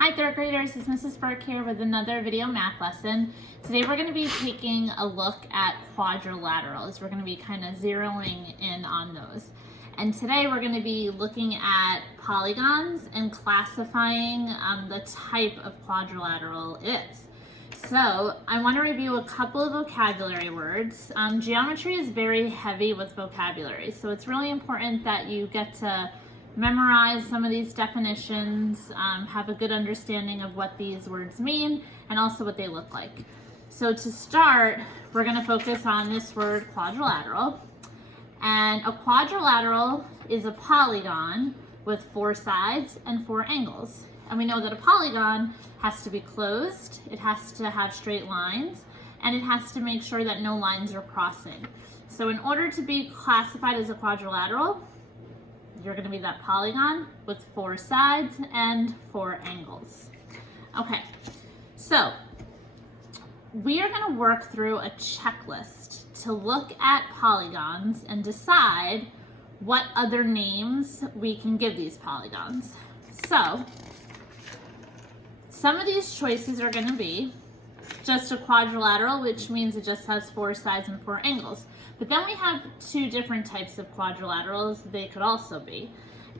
Hi third graders, it's Mrs. Burke here with another video math lesson. Today we're going to be taking a look at quadrilaterals. We're going to be kind of zeroing in on those. And today we're going to be looking at polygons and classifying the type of quadrilateral it is. So I want to review a couple of vocabulary words. Geometry is very heavy with vocabulary, so it's really important that you get to memorize some of these definitions, have a good understanding of what these words mean, and also what they look like. So to start, we're going to focus on this word quadrilateral. And a quadrilateral is a polygon with 4 sides and 4 angles. And we know that a polygon has to be closed, it has to have straight lines, and it has to make sure that no lines are crossing. So in order to be classified as a quadrilateral, you're going to be that polygon with 4 sides and 4 angles. Okay, so we are going to work through a checklist to look at polygons and decide what other names we can give these polygons. So some of these choices are going to be just a quadrilateral, which means it just has 4 sides and 4 angles. But then we have 2 different types of quadrilaterals they could also be.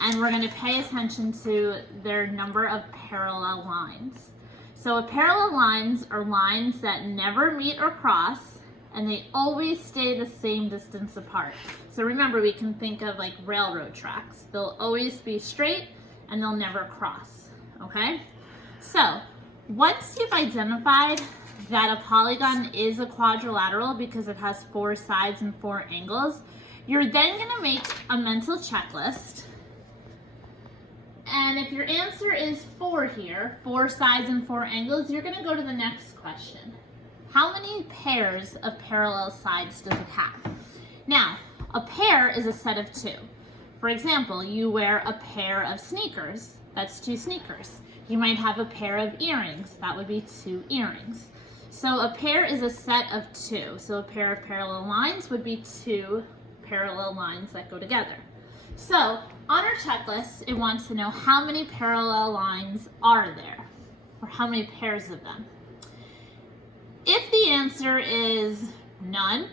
And we're going to pay attention to their number of parallel lines. So parallel lines are lines that never meet or cross, and they always stay the same distance apart. So remember, we can think of like railroad tracks. They'll always be straight and they'll never cross, okay? So once you've identified that a polygon is a quadrilateral because it has 4 sides and 4 angles, you're then going to make a mental checklist. And if your answer is 4 here, 4 sides and 4 angles, you're going to go to the next question. How many pairs of parallel sides does it have? Now, a pair is a set of 2. For example, you wear a pair of sneakers. That's 2 sneakers. You might have a pair of earrings. That would be 2 earrings. So a pair is a set of 2. So a pair of parallel lines would be 2 parallel lines that go together. So on our checklist, it wants to know how many parallel lines are there, or how many pairs of them. If the answer is none,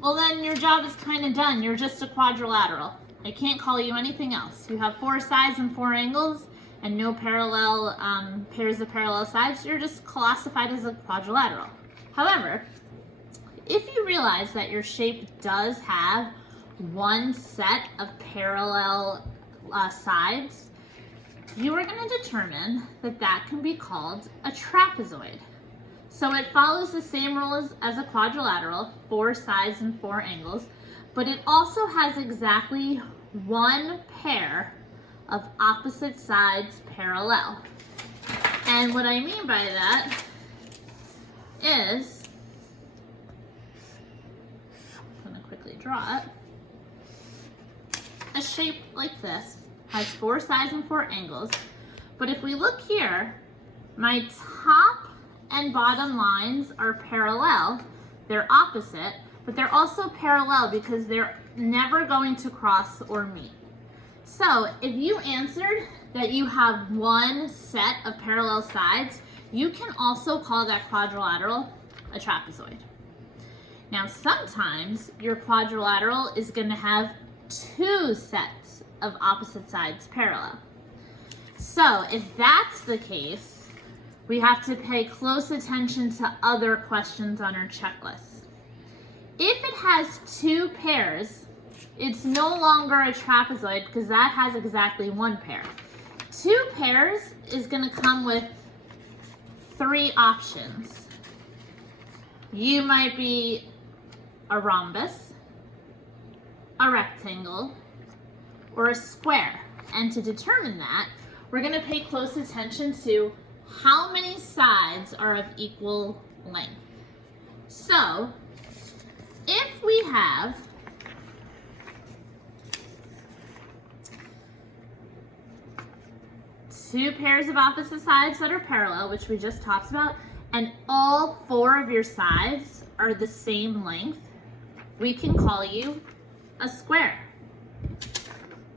well then your job is kind of done. You're just a quadrilateral. I can't call you anything else. You have 4 sides and 4 angles, and no parallel pairs of parallel sides, you're just classified as a quadrilateral. However, if you realize that your shape does have 1 set of parallel sides, you are going to determine that that can be called a trapezoid. So it follows the same rules as a quadrilateral, 4 sides and 4 angles, but it also has exactly 1 pair of opposite sides parallel. And what I mean by that is, I'm going to quickly draw it. A shape like this has 4 sides and 4 angles, but if we look here, my top and bottom lines are parallel. They're opposite, but they're also parallel because they're never going to cross or meet. So if you answered that you have 1 set of parallel sides, you can also call that quadrilateral a trapezoid. Now sometimes your quadrilateral is going to have 2 sets of opposite sides parallel. So if that's the case, we have to pay close attention to other questions on our checklist. If it has 2 pairs, it's no longer a trapezoid because that has exactly 1 pair. 2 pairs is going to come with 3 options. You might be a rhombus, a rectangle, or a square. And to determine that, we're going to pay close attention to how many sides are of equal length. So if we have 2 pairs of opposite sides that are parallel, which we just talked about, and all 4 of your sides are the same length, we can call you a square.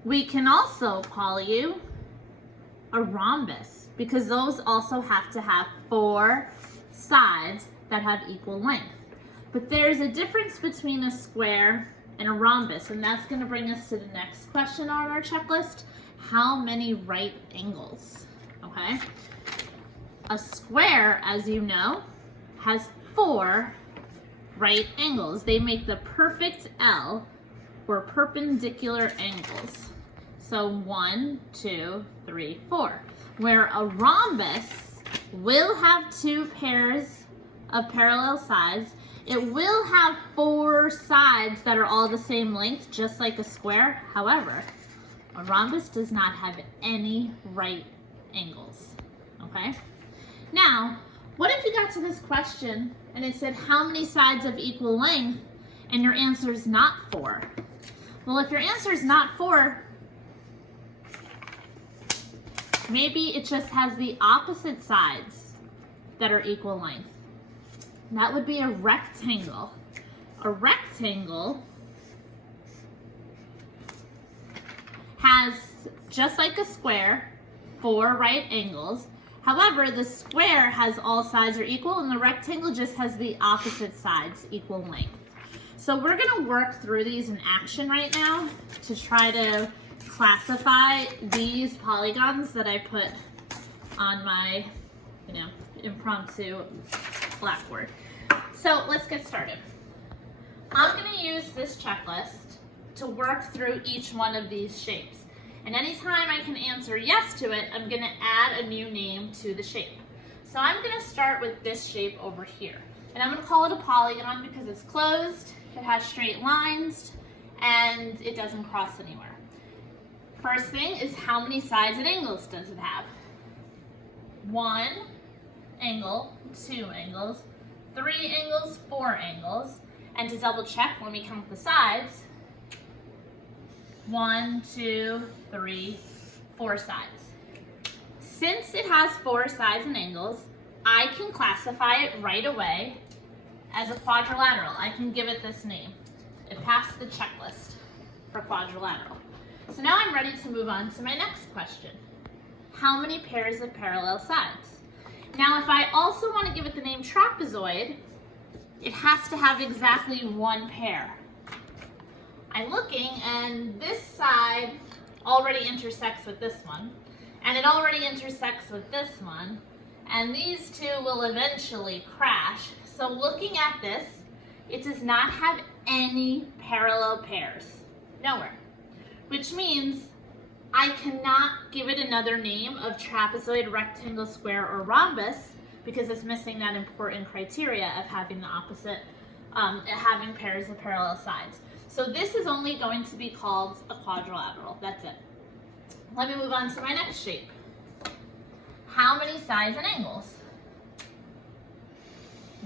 We can also call you a rhombus, because those also have to have 4 sides that have equal length. But there's a difference between a square and a rhombus, and that's going to bring us to the next question on our checklist. How many right angles? Okay. A square, as you know, has 4 right angles. They make the perfect L, or perpendicular angles. So 1, 2, 3, 4. Where a rhombus will have 2 pairs of parallel sides. It will have 4 sides that are all the same length, just like a square. However, a rhombus does not have any right angles. Okay? Now, what if you got to this question and it said how many sides of equal length and your answer is not 4? Well, if your answer is not 4, maybe it just has the opposite sides that are equal length. That would be a rectangle. A rectangle has, just like a square, 4 right angles. However, the square has all sides are equal and the rectangle just has the opposite sides equal length. So we're going to work through these in action right now to try to classify these polygons that I put on my, impromptu blackboard. So let's get started. I'm going to use this checklist to work through each one of these shapes. And anytime I can answer yes to it, I'm going to add a new name to the shape. So I'm going to start with this shape over here. And I'm going to call it a polygon because it's closed, it has straight lines, and it doesn't cross anywhere. First thing is, how many sides and angles does it have? 1 angle, 2 angles, 3 angles, 4 angles. And to double check, when we count the sides, 1, 2, 3, 4 sides. Since it has 4 sides and angles, I can classify it right away as a quadrilateral. I can give it this name. It passed the checklist for quadrilateral. So now I'm ready to move on to my next question. How many pairs of parallel sides? Now, if I also want to give it the name trapezoid, it has to have exactly 1 pair. I'm looking, and this side already intersects with this one, and it already intersects with this one, and these two will eventually crash. So looking at this, it does not have any parallel pairs. Nowhere. Which means I cannot give it another name of trapezoid, rectangle, square, or rhombus because it's missing that important criteria of having the opposite, having pairs of parallel sides. So this is only going to be called a quadrilateral. That's it. Let me move on to my next shape. How many sides and angles?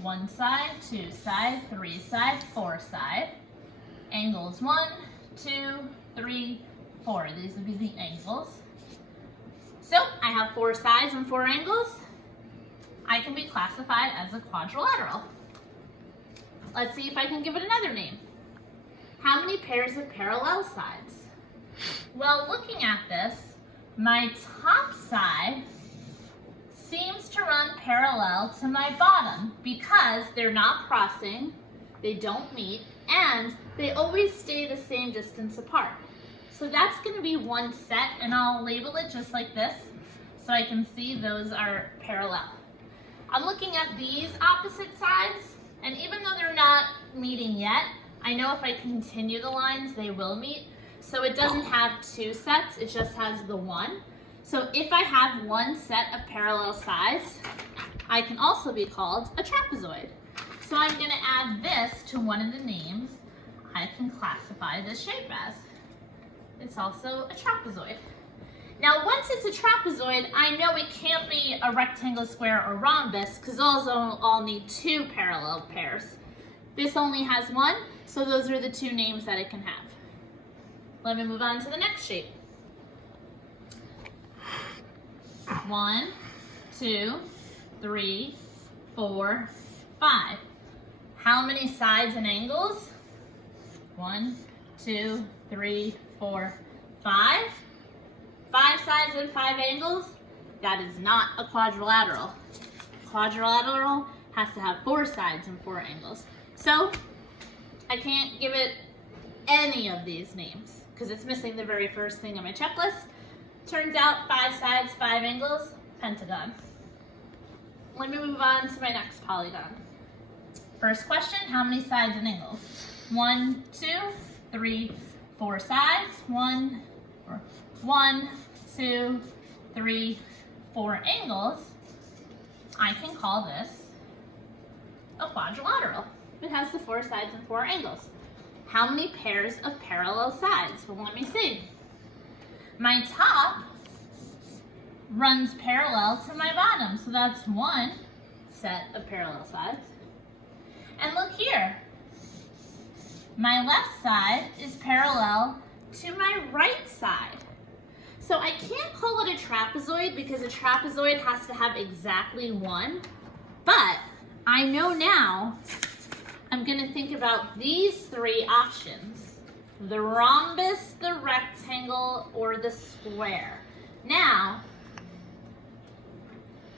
1 side, 2 side, 3 side, 4 side. Angles 1, 2, 3, 4. These would be the angles. So I have 4 sides and 4 angles. I can be classified as a quadrilateral. Let's see if I can give it another name. How many pairs of parallel sides? Well, looking at this, my top side seems to run parallel to my bottom because they're not crossing, they don't meet, and they always stay the same distance apart. So that's going to be 1 set, and I'll label it just like this so I can see those are parallel. I'm looking at these opposite sides, and even though they're not meeting yet, I know if I continue the lines, they will meet. So it doesn't have 2 sets, it just has the 1. So if I have 1 set of parallel sides, I can also be called a trapezoid. So I'm going to add this to one of the names I can classify this shape as. It's also a trapezoid. Now, once it's a trapezoid, I know it can't be a rectangle, square, or rhombus because those all need 2 parallel pairs. This only has 1, so those are the 2 names that it can have. Let me move on to the next shape. 1, 2, 3, 4, 5. How many sides and angles? 1, 2, 3, 4, 5. 5 sides and 5 angles. That is not a quadrilateral. Quadrilateral has to have 4 sides and 4 angles. So I can't give it any of these names because it's missing the very first thing on my checklist. Turns out 5 sides, 5 angles, pentagon. Let me move on to my next polygon. First question, how many sides and angles? 1, 2, 3, 4 sides. 1, 2, 3, 4 angles. I can call this a quadrilateral. It has the 4 sides and 4 angles. How many pairs of parallel sides? Well, let me see. My top runs parallel to my bottom, so that's 1 set of parallel sides. And look here. My left side is parallel to my right side. So I can't call it a trapezoid because a trapezoid has to have exactly 1, but I know now I'm going to think about these 3 options: the rhombus, the rectangle, or the square. Now,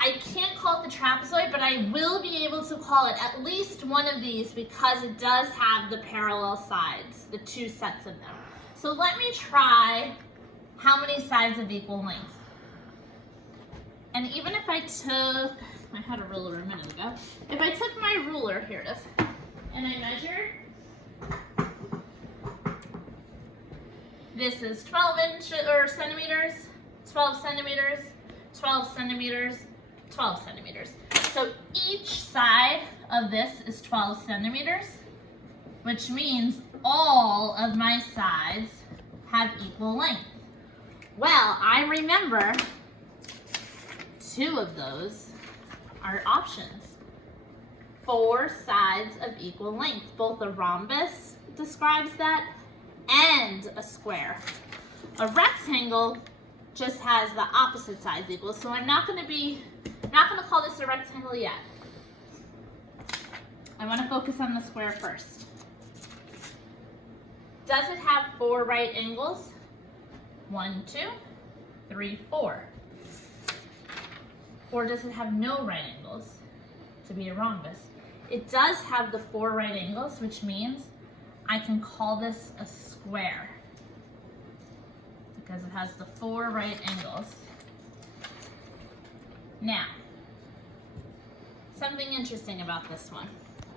I can't call it the trapezoid, but I will be able to call it at least one of these because it does have the parallel sides, the 2 sets of them. So let me try how many sides of equal length. And even if I had a ruler a minute ago. If I took my ruler, here it is, and I measured, this is 12 centimeters, 12 centimeters, 12 centimeters, 12 centimeters. So each side of this is 12 centimeters, which means all of my sides have equal length. Well, I remember 2 of those are options. 4 sides of equal length. Both a rhombus describes that and a square. A rectangle just has the opposite sides equal, so I'm not going to call this a rectangle yet. I want to focus on the square first. Does it have 4 right angles? 1, 2, 3, 4. Or does it have no right angles to be a rhombus? It does have the 4 right angles, which means I can call this a square because it has the 4 right angles. Now, something interesting about this one.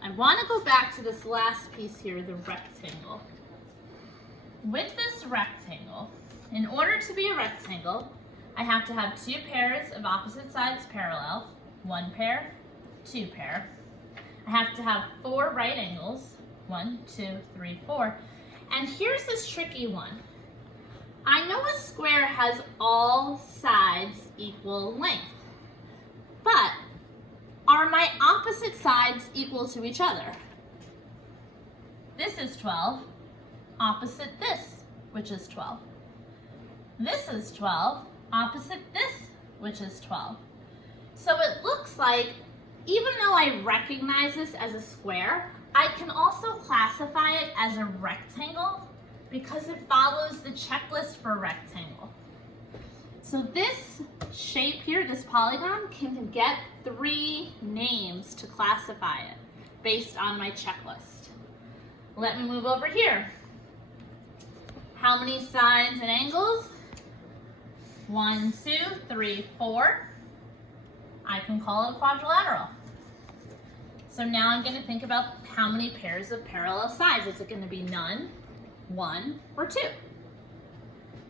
I want to go back to this last piece here, the rectangle. With this rectangle, in order to be a rectangle, I have to have 2 pairs of opposite sides parallel, 1 pair, 2 pair. I have to have 4 right angles, 1, 2, 3, 4. And here's this tricky one. I know a square has all sides equal length, but are my opposite sides equal to each other? This is 12, opposite this, which is 12. This is 12, opposite this, which is 12. So it looks like, even though I recognize this as a square, I can also classify it as a rectangle because it follows the checklist for rectangle. So this shape here, this polygon, can get 3 names to classify it based on my checklist. Let me move over here. How many sides and angles? 1, 2, 3, 4. I can call it a quadrilateral. So now I'm going to think about how many pairs of parallel sides. Is it going to be none, 1, or 2?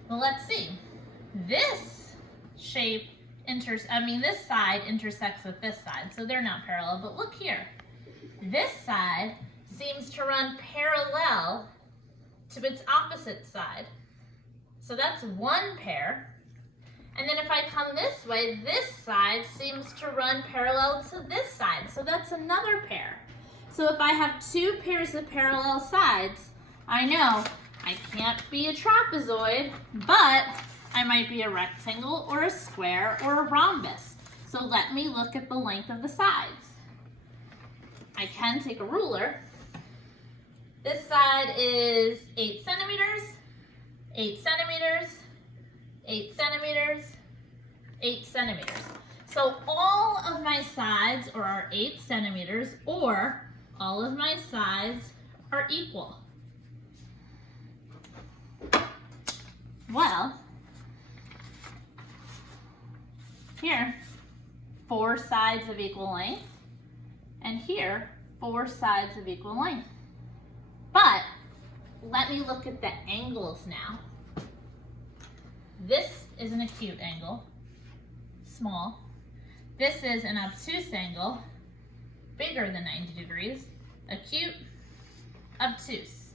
Well, let's see. This shape this side intersects with this side, so they're not parallel, but look here. This side seems to run parallel to its opposite side. So that's 1 pair. And then if I come this way, this side seems to run parallel to this side. So that's another pair. So if I have 2 pairs of parallel sides, I know I can't be a trapezoid, but I might be a rectangle or a square or a rhombus. So let me look at the length of the sides. I can take a ruler. This side is 8 centimeters, 8 centimeters, 8 centimeters, 8 centimeters. So all of my sides are 8 centimeters, or all of my sides are equal. Well, here, 4 sides of equal length, and here, 4 sides of equal length. But let me look at the angles now. This is an acute angle, small. This is an obtuse angle, bigger than 90 degrees, acute, obtuse.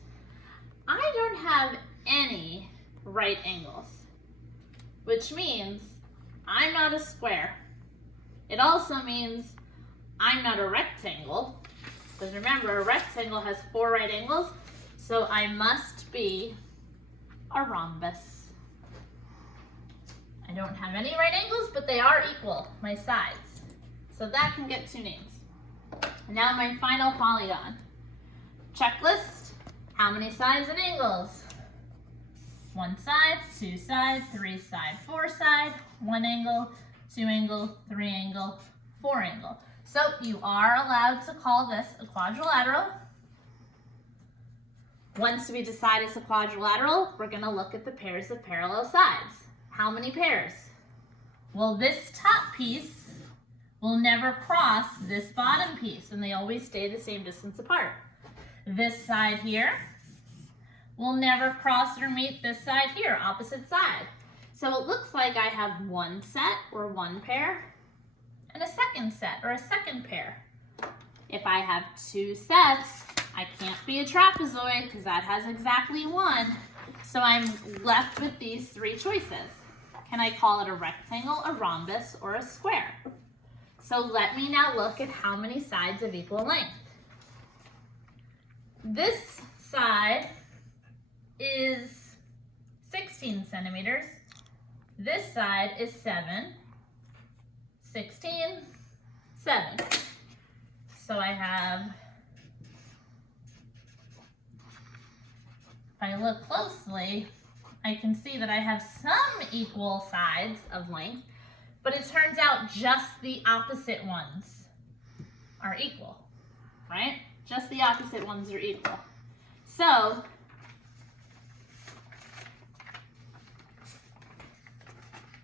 I don't have any right angles, which means I'm not a square. It also means I'm not a rectangle, because remember, a rectangle has 4 right angles, so I must be a rhombus. I don't have any right angles, but they are equal, my sides. So that can get 2 names. Now my final polygon. Checklist, how many sides and angles? 1 side, 2 side, 3 side, 4 side, 1 angle, 2 angle, 3 angle, 4 angle. So you are allowed to call this a quadrilateral. Once we decide it's a quadrilateral, we're going to look at the pairs of parallel sides. How many pairs? Well, this top piece will never cross this bottom piece, and they always stay the same distance apart. This side here will never cross or meet this side here, opposite side. So it looks like I have 1 set or 1 pair, and a second set or a second pair. If I have 2 sets, I can't be a trapezoid because that has exactly 1. So I'm left with these 3 choices. Can I call it a rectangle, a rhombus, or a square? So let me now look at how many sides of equal length. This side is 16 centimeters. This side is 7, 16, 7. So I have, if I look closely, I can see that I have some equal sides of length, but it turns out just the opposite ones are equal, right? Just the opposite ones are equal. So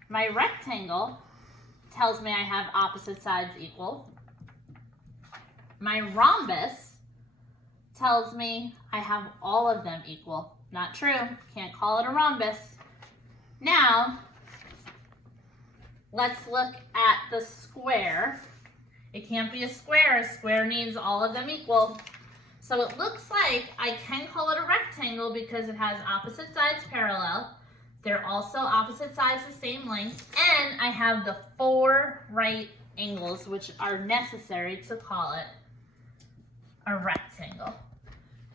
my rectangle tells me I have opposite sides equal. My rhombus tells me I have all of them equal. Not true, can't call it a rhombus. Now, let's look at the square. It can't be a square needs all of them equal. So it looks like I can call it a rectangle because it has opposite sides parallel. They're also opposite sides the same length, and I have the 4 right angles, which are necessary to call it a rectangle.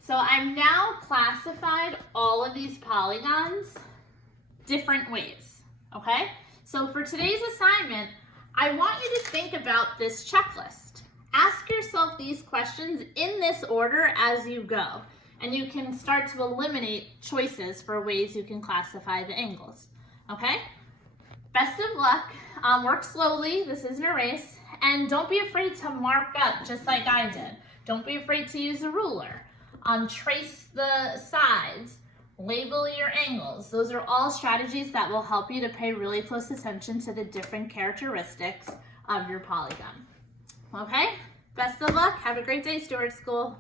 So I've now classified all of these polygons different ways, okay? So for today's assignment, I want you to think about this checklist. Ask yourself these questions in this order as you go, and you can start to eliminate choices for ways you can classify the angles, okay? Best of luck. Work slowly. This isn't a race. And don't be afraid to mark up just like I did. Don't be afraid to use a ruler. Trace the sides, label your angles. Those are all strategies that will help you to pay really close attention to the different characteristics of your polygon. Okay? Best of luck. Have a great day, Stewart School.